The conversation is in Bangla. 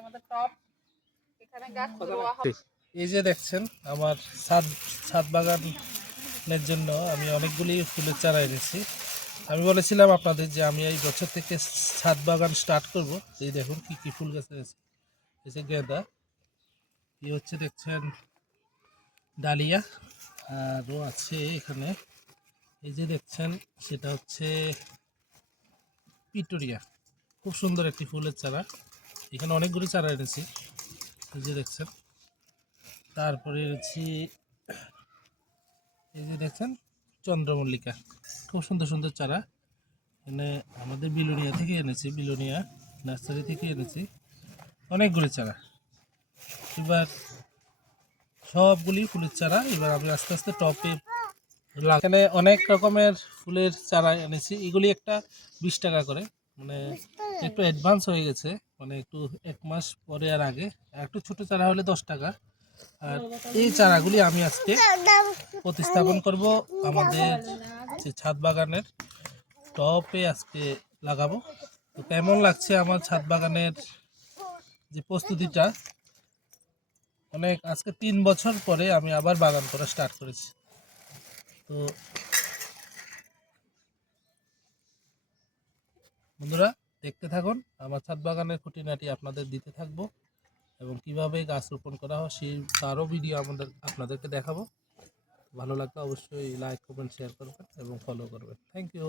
আমাদের টপ এখানে গাছ রোয়া হবে। এই যে দেখছেন আমার ছাদ বাগানের জন্য আমি অনেকগুলি ফুলের চারা এনেছি। আমি বলেছিলাম আপনাদের যে আমি এই বছর থেকে ছাদ বাগান স্টার্ট করব। এই দেখুন কি কি ফুল গাছ আছে, এই যে গেঁদা, এই হচ্ছে দেখছেন ডালিয়া, আরও আছে এখানে এই যে দেখছেন সেটা হচ্ছে পিটুরিয়া, খুব সুন্দর একটি ফুলের চারা। এখানে অনেকগুলি চারা এনেছি এই যে দেখছেন। তারপরে এনেছি এই যে দেখছেন চন্দ্রমল্লিকা, খুব সুন্দর সুন্দর চারা। এখানে আমাদের বিলোনিয়া থেকে এনেছি, বিলোনিয়া নার্সারি থেকে এনেছি অনেকগুলি চারা। এবার সবগুলি ফুলের চারা এবার আমি আস্তে আস্তে টপে এখানে অনেক রকমের ফুলের চারা এনেছি। এগুলি একটা 20 টাকা করে, মানে একটু অ্যাডভান্স হয়ে গেছে, মানে একটু 1 মাস পরে আর আগে। একটু ছোট চারা হলে 10 টাকা। আর এই চারাগুলি আমি আজকে প্রতিস্থাপন করব আমাদের যে ছাদ বাগানের টপে আজকে লাগাবো। তো কেমন লাগছে আমার ছাদ বাগানের যে প্রস্তুতিটা, অনেক আজকে 3 বছর পরে আমি আবার বাগান করা স্টার্ট করেছি। তো বন্ধুরা দেখতে থাকুন, আমার ছাদ বাগানের খুঁটিনাটি আপনাদের দিতে থাকবো এবং কিভাবে গাছ রোপণ করা হয় সেই তারও ভিডিও আপনাদেরকে দেখাবো। ভালো লাগলে অবশ্যই লাইক কমেন্ট শেয়ার করবেন এবং ফলো করবেন। Thank you.